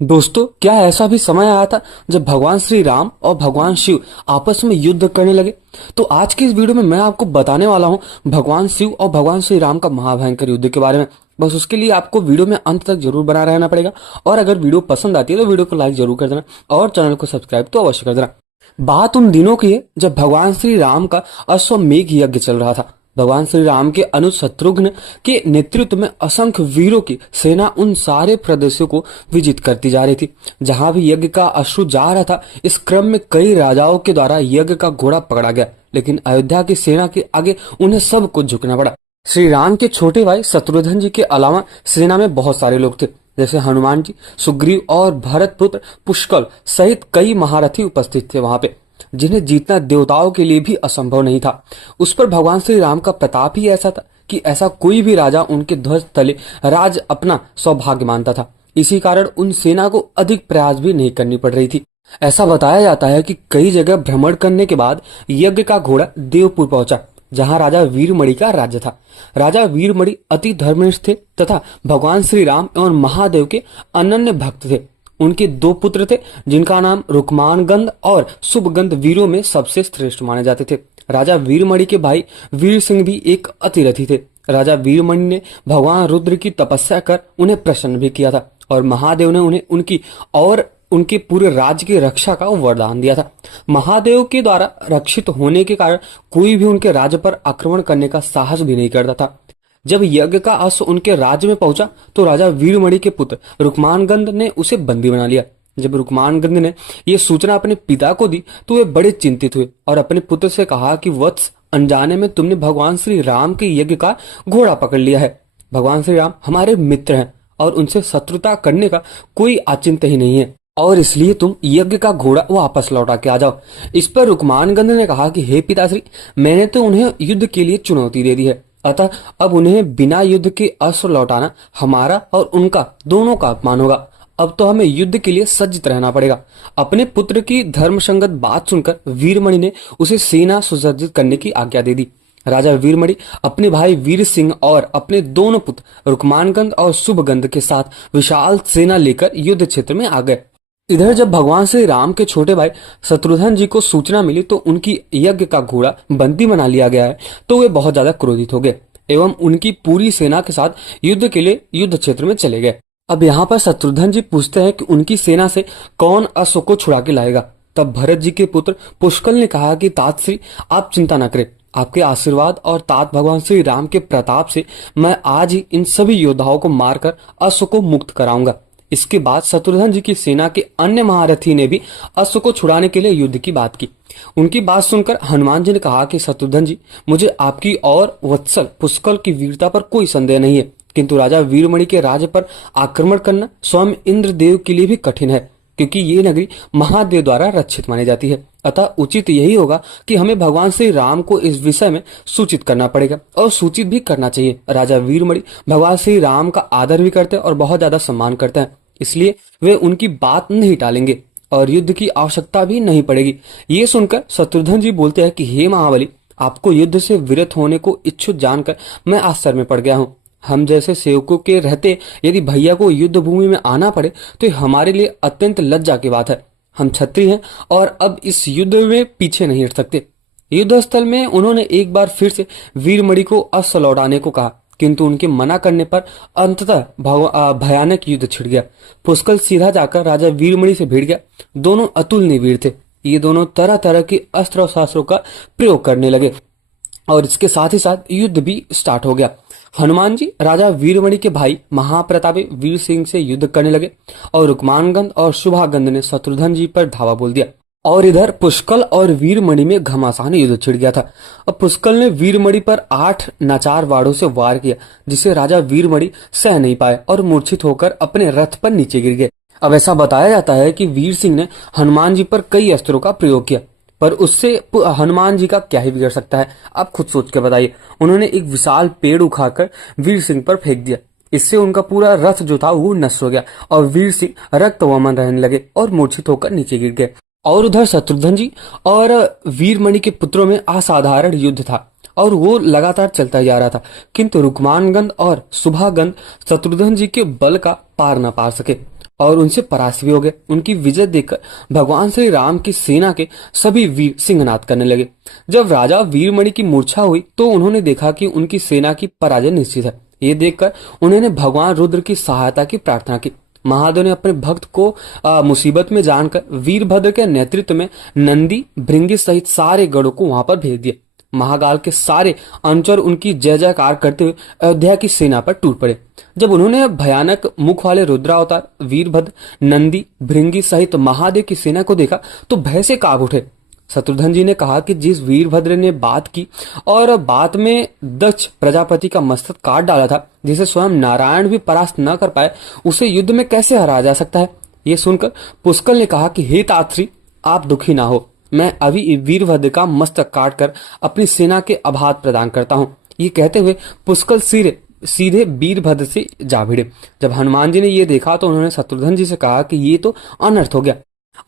दोस्तों, क्या ऐसा भी समय आया था जब भगवान श्री राम और भगवान शिव आपस में युद्ध करने लगे? तो आज की इस वीडियो में मैं आपको बताने वाला हूं भगवान शिव और भगवान श्री राम का महाभयंकर युद्ध के बारे में। बस उसके लिए आपको वीडियो में अंत तक जरूर बना रहना पड़ेगा। और अगर वीडियो पसंद आती है तो वीडियो को लाइक जरूर कर देना और चैनल को सब्सक्राइब तो अवश्य कर देना। बात उन दिनों की है जब भगवान श्री राम का अश्वमेघ यज्ञ चल रहा था। भगवान श्री राम के अनुज शत्रुघ्न के नेतृत्व में असंख्य वीरों की सेना उन सारे प्रदेशों को विजित करती जा रही थी जहां भी यज्ञ का अश्रु जा रहा था। इस क्रम में कई राजाओं के द्वारा यज्ञ का घोड़ा पकड़ा गया, लेकिन अयोध्या की सेना के आगे उन्हें सब कुछ झुकना पड़ा। श्री राम के छोटे भाई शत्रुघ्न जी के अलावा सेना में बहुत सारे लोग थे, जैसे हनुमान जी, सुग्रीव और भरत पुत्र पुष्कल सहित कई महारथी उपस्थित थे वहां पे, जिन्हें जीतना देवताओं के लिए भी असंभव नहीं था। उस पर भगवान श्री राम का प्रताप ही ऐसा था कि ऐसा कोई भी राजा उनके ध्वज तले राज अपना सौभाग्य मानता था। इसी कारण उन सेना को अधिक प्रयास भी नहीं करनी पड़ रही थी। ऐसा बताया जाता है कि कई जगह भ्रमण करने के बाद यज्ञ का घोड़ा देवपुर पहुंचा, जहां राजा वीरमणि का राज्य था। राजा वीरमणि अति धर्मनिष्ठ थे तथा भगवान श्री राम एवं महादेव के अनन्य भक्त थे। उनके दो पुत्र थे जिनका नाम रुक्मानगंध और शुभगंध वीरों में सबसे श्रेष्ठ माने जाते थे। राजा वीरमणि के भाई वीर सिंह भी एक अतिरथी थे। राजा वीरमणि ने भगवान रुद्र की तपस्या कर उन्हें प्रसन्न भी किया था और महादेव ने उन्हें उनकी और उनके पूरे राज्य की रक्षा का वरदान दिया था। महादेव के द्वारा रक्षित होने के कारण कोई भी उनके राज्य पर आक्रमण करने का साहस भी नहीं करता था। जब यज्ञ का अश्व उनके राज्य में पहुंचा तो राजा वीरमणि के पुत्र रुक्मानगंध ने उसे बंदी बना लिया। जब रुक्मानगंध ने यह सूचना अपने पिता को दी तो वे बड़े चिंतित हुए और अपने पुत्र से कहा कि वत्स, अनजाने में तुमने भगवान श्री राम के यज्ञ का घोड़ा पकड़ लिया है। भगवान श्री राम हमारे मित्र हैं और उनसे शत्रुता करने का कोई आचिंत्य ही नहीं है, और इसलिए तुम यज्ञ का घोड़ा वापस लौटा के आ जाओ। इस पर रुक्मानगंध ने कहा कि हे पिताश्री, मैंने तो उन्हें युद्ध के लिए चुनौती दे दी है, अतः अब उन्हें बिना युद्ध के अश्व लौटाना हमारा और उनका दोनों का अपमान होगा। अब तो हमें युद्ध के लिए सज्जित रहना पड़ेगा। अपने पुत्र की धर्मसंगत बात सुनकर वीरमणि ने उसे सेना सुसज्जित करने की आज्ञा दे दी। राजा वीरमणि अपने भाई वीर सिंह और अपने दोनों पुत्र रुक्मानगंध और शुभगंध के साथ विशाल सेना लेकर युद्ध क्षेत्र में आ गए। इधर जब भगवान श्री राम के छोटे भाई शत्रुघ्न जी को सूचना मिली तो उनकी यज्ञ का घोड़ा बंदी बना लिया गया है, तो वे बहुत ज्यादा क्रोधित हो गए एवं उनकी पूरी सेना के साथ युद्ध के लिए युद्ध क्षेत्र में चले गए। अब यहाँ पर शत्रुघ्न जी पूछते हैं कि उनकी सेना से कौन अश्व को छुड़ा के लाएगा। तब भरत जी के पुत्र पुष्कल ने कहा कि तात श्री, आप चिंता न करें, आपके आशीर्वाद और तात भगवान श्री राम के प्रताप से मैं आज ही इन सभी योद्धाओं को मारकर अश्व को मुक्त कराऊंगा। इसके बाद शत्रुघ्न जी की सेना के अन्य महारथी ने भी अश्व को छुड़ाने के लिए युद्ध की बात की। उनकी बात सुनकर हनुमान जी ने कहा कि शत्रुघ्न जी, मुझे आपकी और वत्सल पुष्कल की वीरता पर कोई संदेह नहीं है, किंतु राजा वीरमणि के राज्य पर आक्रमण करना स्वयं इंद्रदेव के लिए भी कठिन है, क्योंकि ये नगरी महादेव द्वारा रक्षित मानी जाती है। अतः उचित यही होगा कि हमें भगवान श्री राम को इस विषय में सूचित करना पड़ेगा और सूचित भी करना चाहिए। राजा वीरमणि भगवान श्री राम का आदर भी करते हैं और बहुत ज्यादा सम्मान करते हैं, इसलिए वे उनकी बात नहीं टालेंगे और युद्ध की आवश्यकता भी नहीं पड़ेगी। ये सुनकर शत्रुघ्न जी बोलते हैं कि हे महाबली, आपको युद्ध से विरत होने को इच्छुक जानकर मैं आश्चर्य में पड़ गया हूँ। हम जैसे सेवकों के रहते यदि भैया को युद्ध भूमि में आना पड़े तो हमारे लिए अत्यंत लज्जा की बात है। हम क्षत्रिय हैं और अब इस युद्ध में पीछे नहीं हट सकते। युद्ध स्थल में उन्होंने एक बार फिर से वीरमणि को अश्व लौटाने को कहा, किंतु उनके मना करने पर अंततः भयानक युद्ध छिड़ गया। पुष्कल सीधा जाकर राजा वीरमणि से भिड़ गया। दोनों अतुलनीय वीर थे। ये दोनों तरह तरह के अस्त्र और शस्त्रों का प्रयोग करने लगे और इसके साथ ही साथ युद्ध भी स्टार्ट हो गया। हनुमान जी राजा वीरमणि के भाई महाप्रतापी वीर सिंह से युद्ध करने लगे और रुक्मानगंध और शुभागंध ने शत्रुघ्न जी पर धावा बोल दिया और इधर पुष्कल और वीरमणि में घमासान युद्ध छिड़ गया था। अब पुष्कल ने वीरमणि पर 8 नाचार वाड़ों से वार किया, जिसे राजा वीरमणि सह नहीं पाए और मूर्छित होकर अपने रथ पर नीचे गिर गए। अब ऐसा बताया जाता है कि वीर सिंह ने हनुमान जी पर कई अस्त्रों का प्रयोग किया, पर उससे हनुमान जी का क्या ही बिगड़ सकता है, आप खुद सोच के बताइए। उन्होंने एक विशाल पेड़ उखाड़कर वीर सिंह पर फेंक दिया। इससे उनका पूरा रथ जो था वो नष्ट हो गया और वीर सिंह रक्तवमन रहने लगे और मूर्छित होकर नीचे गिर गए। और उधर शत्रुघ्न जी और वीरमणि के पुत्रों में असाधारण युद्ध था और वो लगातार चलता जा रहा था, किंतु रुक्मानगंध और शुभागंध शत्रुघ्न जी के बल का पार न पा सके और उनसे परास्त भी हो गए। उनकी विजय देखकर भगवान श्री राम की सेना के सभी वीर सिंहनाद करने लगे। जब राजा वीरमणि की मूर्छा हुई तो उन्होंने देखा कि उनकी सेना की पराजय निश्चित है। ये देखकर उन्होंने भगवान रुद्र की सहायता की प्रार्थना की। महादेव ने अपने भक्त को मुसीबत में जानकर वीरभद्र के नेतृत्व में नंदी, भृंगी सहित सारे गढ़ों को वहां पर भेज दिया। महाकाल के सारे अनुचर उनकी जय जयकार करते हुए अयोध्या की सेना पर टूट पड़े। जब उन्होंने भयानक मुख वाले रुद्रावतार वीरभद्र, नंदी, भृंगी सहित महादेव की सेना को देखा तो भय से कांप उठे। शत्रुघ्न जी ने कहा कि जिस वीरभद्र ने बात की और बात में दक्ष प्रजापति का मस्तक काट डाला था, जिसे स्वयं नारायण भी परास्त न कर पाए, उसे युद्ध में कैसे हराया जा सकता है। ये सुनकर पुष्कल ने कहा कि हे तात्री, आप दुखी ना हो, मैं अभी वीरभद्र का मस्तक काटकर अपनी सेना के आभार प्रदान करता हूँ। ये कहते हुए पुष्कल सीधे वीरभद्र से जा भिड़े। जब हनुमान जी ने ये देखा तो उन्होंने शत्रुघ्न जी से कहा कि ये तो अनर्थ हो गया,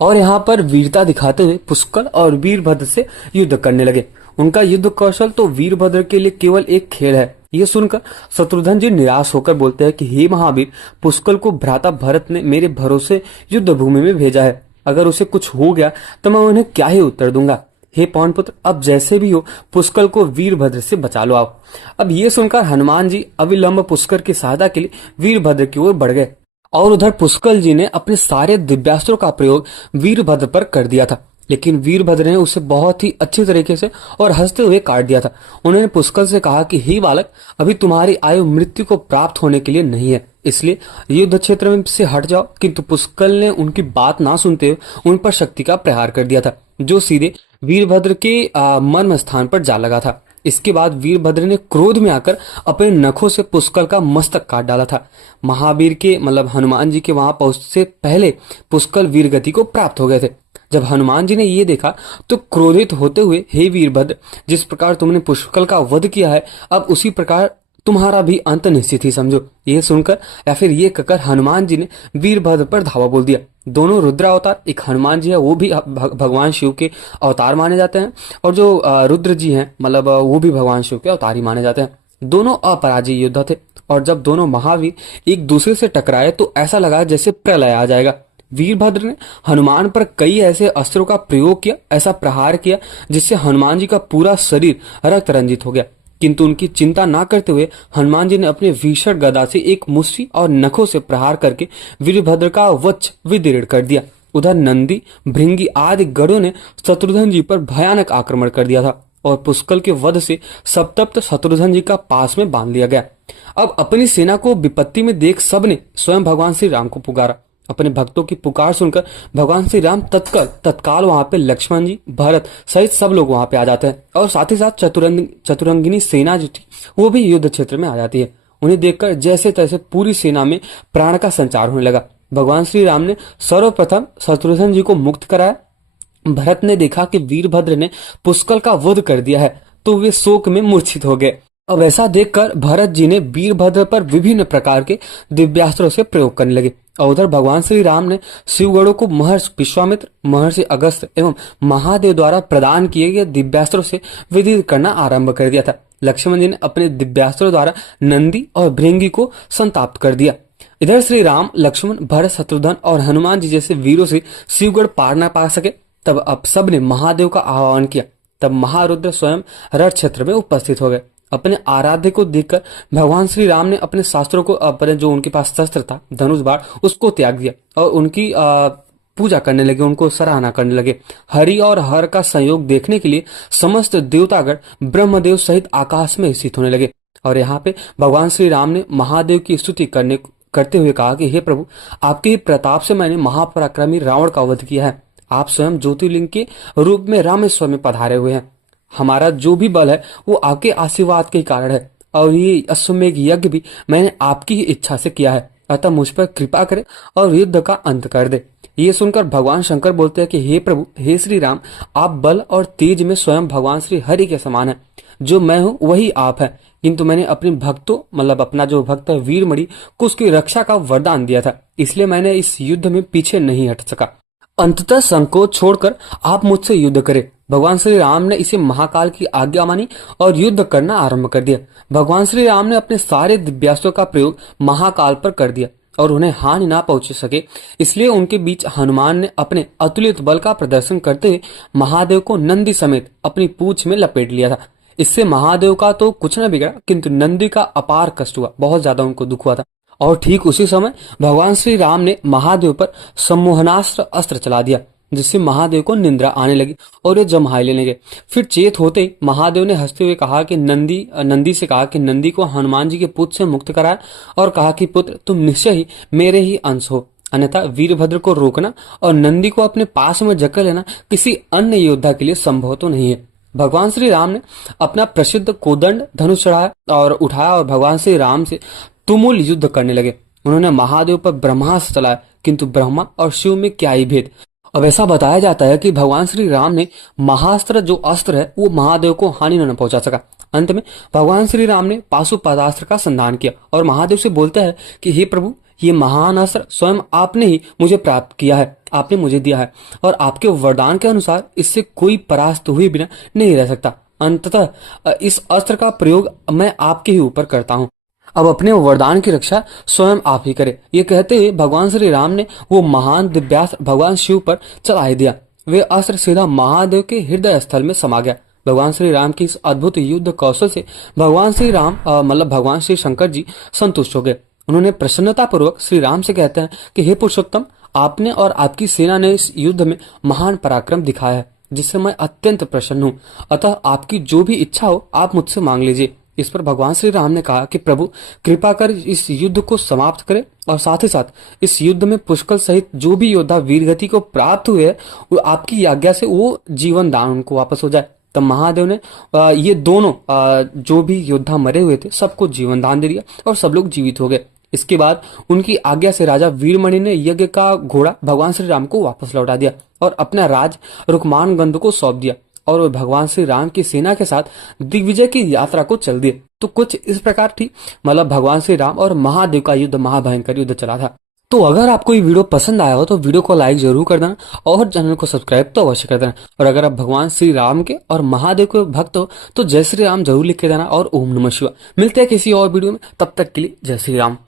और यहाँ पर वीरता दिखाते हुए पुष्कल और वीरभद्र से युद्ध करने लगे। उनका युद्ध कौशल तो वीरभद्र के लिए केवल एक खेल है। ये सुनकर शत्रुघ्न जी निराश होकर बोलते हैं कि हे महावीर, पुष्कल को भ्राता भरत ने मेरे भरोसे युद्ध भूमि में भेजा है। अगर उसे कुछ हो गया तो मैं उन्हें क्या ही उत्तर दूंगा। हे पवन पुत्र, अब जैसे भी हो पुष्कल को वीरभद्र से बचा लो आओ। अब ये सुनकर हनुमान जी अविलंब पुष्कर की सहायता के लिए वीरभद्र की ओर बढ़ गए, और उधर पुष्कल जी ने अपने सारे दिव्यास्त्रों का प्रयोग वीरभद्र पर कर दिया था। लेकिन वीरभद्र ने उसे बहुत ही अच्छी तरीके से और हंसते हुए काट दिया था। उन्होंने पुष्कल से कहा कि हे बालक, अभी तुम्हारी आयु मृत्यु को प्राप्त होने के लिए नहीं है, इसलिए युद्ध क्षेत्र में से हट जाओ। किंतु पुष्कल ने उनकी बात ना सुनते हुए उन पर शक्ति का प्रहार कर दिया था, जो सीधे वीरभद्र के मर्म स्थान पर जा लगा था। इसके बाद वीरभद्र ने क्रोध में आकर अपने नखों से पुष्कल का मस्तक काट डाला था। महावीर के मतलब हनुमान जी के वहां पहुंचने से पहले पुष्कल वीरगति को प्राप्त हो गए थे। जब हनुमान जी ने ये देखा तो क्रोधित होते हुए, हे वीरभद्र, जिस प्रकार तुमने पुष्कल का वध किया है, अब उसी प्रकार तुम्हारा भी अंत निश्चित ही समझो। ये सुनकर या फिर ये कहकर हनुमान जी ने वीरभद्र पर धावा बोल दिया। दोनों रुद्रावतार, एक हनुमान जी है वो भी भगवान शिव के अवतार माने जाते हैं, और जो रुद्र जी हैं मतलब वो भी भगवान शिव के अवतार ही माने जाते हैं। दोनों अपराजय योद्धा थे, और जब दोनों महावीर एक दूसरे से टकराए तो ऐसा लगा जैसे प्रलय आ जाएगा। वीरभद्र ने हनुमान पर कई ऐसे अस्त्रों का प्रयोग किया, ऐसा प्रहार किया जिससे हनुमान जी का पूरा शरीर रक्त रंजित हो गया। किंतु उनकी चिंता ना करते हुए हनुमान जी ने अपने भीषण गदा से एक मुष्टि और नखों से प्रहार करके वीरभद्र का वक्ष विदीर्ण कर दिया। उधर नंदी, भृंगी आदि गढ़ों ने शत्रुघ्न जी पर भयानक आक्रमण कर दिया था, और पुष्कल के वध से संतप्त शत्रुघ्न जी का पास में बांध लिया गया। अब अपनी सेना को विपत्ति में देख सबने स्वयं भगवान श्री राम को पुकारा। अपने भक्तों की पुकार सुनकर भगवान श्री राम तत्काल वहां पे लक्ष्मण जी, भरत सहित सब लोग वहां पे आ जाते हैं, और साथ ही साथ चतुरंगिनी सेना जो थी वो भी युद्ध क्षेत्र में आ जाती है। उन्हें देखकर जैसे तैसे पूरी सेना में प्राण का संचार होने लगा। भगवान श्री राम ने सर्वप्रथम शत्रुघ्न जी को मुक्त कराया। भरत ने देखा कि वीरभद्र ने पुष्कल का वध कर दिया है तो वे शोक में मूर्छित हो गए। अब ऐसा देखकर भरत जी ने वीरभद्र पर विभिन्न प्रकार के दिव्यास्त्रों से प्रयोग करने लगे, और उधर भगवान श्री राम ने शिवगढ़ों को महर्षि विश्वामित्र, महर्षि अगस्त्य एवं महादेव द्वारा प्रदान किए गए दिव्यास्त्रों से विदित करना आरंभ कर दिया था। लक्ष्मण जी ने अपने दिव्यास्त्रों द्वारा नंदी और भृंगी को संताप्त कर दिया। इधर श्री राम, लक्ष्मण, भरत, शत्रुघ्न और हनुमान जी जैसे वीरों से शिवगढ़ पार न पा सके, तब अब सबने महादेव का आह्वान किया। तब महारुद्र स्वयं रण क्षेत्र में उपस्थित हो गए। अपने आराध्य को देखकर भगवान श्री राम ने अपने शास्त्रों को, अपने जो उनके पास शस्त्र था धनुष बाण, उसको त्याग दिया और उनकी पूजा करने लगे, उनको सराहना करने लगे। हरि और हर का संयोग देखने के लिए समस्त देवतागण ब्रह्मदेव सहित आकाश में स्थित होने लगे। और यहाँ पे भगवान श्री राम ने महादेव की स्तुति करते हुए कहा कि हे प्रभु, आपके ही प्रताप से मैंने महापराक्रमी रावण का वध किया है। आप स्वयं ज्योतिर्लिंग के रूप में रामेश्वर में पधारे हुए हैं। हमारा जो भी बल है वो आपके आशीर्वाद के कारण है, और ये अश्वमेघ यज्ञ भी मैंने आपकी ही इच्छा से किया है। अतः मुझ पर कृपा करे और युद्ध का अंत कर दे। ये सुनकर भगवान शंकर बोलते हैं कि हे प्रभु, हे श्री राम, आप बल और तेज में स्वयं भगवान श्री हरि के समान है। जो मैं हूँ वही आप है, किंतु मैंने अपने भक्तों मतलब अपना जो भक्त है वीरमणि को उसकी रक्षा का वरदान दिया था, इसलिए मैंने इस युद्ध में पीछे नहीं हट सका। अंततः संकोच छोड़कर आप मुझसे युद्ध करें। भगवान श्री राम ने इसे महाकाल की आज्ञा मानी और युद्ध करना आरंभ कर दिया। भगवान श्री राम ने अपने सारे दिव्यास्त्रों का प्रयोग महाकाल पर कर दिया और उन्हें हानि ना पहुंच सके, इसलिए उनके बीच हनुमान ने अपने अतुलित बल का प्रदर्शन करते हुए महादेव को नंदी समेत अपनी पूंछ में लपेट लिया था। इससे महादेव का तो कुछ न बिगड़ा, किंतु नंदी का अपार कष्ट हुआ, बहुत ज्यादा उनको दुख हुआ था। और ठीक उसी समय भगवान श्री राम ने महादेव पर सम्मोहनास्त्र अस्त्र चला दिया, जिससे महादेव को निंद्रा आने लगी और वे जम्हाई लेने गए। फिर चेत होते ही महादेव ने हंसते हुए कहा कि नंदी से कहा कि नंदी को हनुमान जी के पुत्र से मुक्त कराए और कहा कि पुत्र, तुम निश्चय ही मेरे ही अंश हो, अन्यथा वीरभद्र को रोकना और नंदी को अपने पास में जकड़ लेना किसी अन्य योद्धा के लिए संभव तो नहीं है। भगवान श्री राम ने अपना प्रसिद्ध कोदंड धनुष चढ़ाया और उठाया और भगवान श्री राम से तुमुल युद्ध करने लगे। उन्होंने महादेव पर ब्रह्मास्त्र चलाया, किंतु ब्रह्मा और शिव में क्या ही भेद। अब ऐसा बताया जाता है कि भगवान श्री राम ने महास्त्र जो अस्त्र है वो महादेव को हानि न पहुंचा सका। अंत में भगवान श्री राम ने पाशुपतास्त्र का संधान किया और महादेव से बोलता है कि हे प्रभु, ये महान अस्त्र स्वयं आपने ही मुझे प्राप्त किया है, आपने मुझे दिया है और आपके वरदान के अनुसार इससे कोई परास्त हुए बिना नहीं रह सकता। अंततः इस अस्त्र का प्रयोग मैं आपके ही ऊपर करता हूँ। अब अपने वरदान की रक्षा स्वयं आप ही करे। ये कहते ही भगवान श्री राम ने वो महान दिव्यास्त्र भगवान शिव पर चला दिया। वे अस्त्र सीधा महादेव के हृदय स्थल में समा गया। भगवान श्री राम की इस अद्भुत युद्ध कौशल से भगवान श्री राम मतलब भगवान श्री शंकर जी संतुष्ट हो गए। उन्होंने प्रसन्नता पूर्वक श्री राम से कहते हैं कि हे पुरुषोत्तम, आपने और आपकी सेना ने इस युद्ध में महान पराक्रम दिखाया है, जिससे मैं अत्यंत प्रसन्न हूँ। अतः आपकी जो भी इच्छा हो आप मुझसे मांग लीजिए। इस पर भगवान श्री राम ने कहा कि प्रभु, कृपा कर इस युद्ध को समाप्त करें और साथ ही साथ इस युद्ध में पुष्कर सहित जो भी योद्धा वीरगति को प्राप्त हुए हैं, वो आपकी आज्ञा से वो जीवन दान उनको वापस हो जाए। तब महादेव ने ये दोनों जो भी योद्धा मरे हुए थे सबको जीवन दान दे दिया और सब लोग जीवित हो गए। इसके बाद उनकी आज्ञा से राजा वीरमणि ने यज्ञ का घोड़ा भगवान श्री राम को वापस लौटा दिया और अपना राज रुकमान गंध को सौंप दिया और वे भगवान श्री राम की सेना के साथ दिग्विजय की यात्रा को चल दिए। तो कुछ इस प्रकार थी मतलब भगवान श्री राम और महादेव का युद्ध, महाभयंकर युद्ध चला था। तो अगर आपको ये वीडियो पसंद आया हो तो वीडियो को लाइक जरूर कर देना और चैनल को सब्सक्राइब तो अवश्य कर देना। और अगर आप भगवान श्री राम के और महादेव के भक्त हो तो जय श्री राम जरूर लिख के देना और ओम नमः शिवाय। मिलते हैं किसी और वीडियो में, तब तक के लिए जय श्री राम।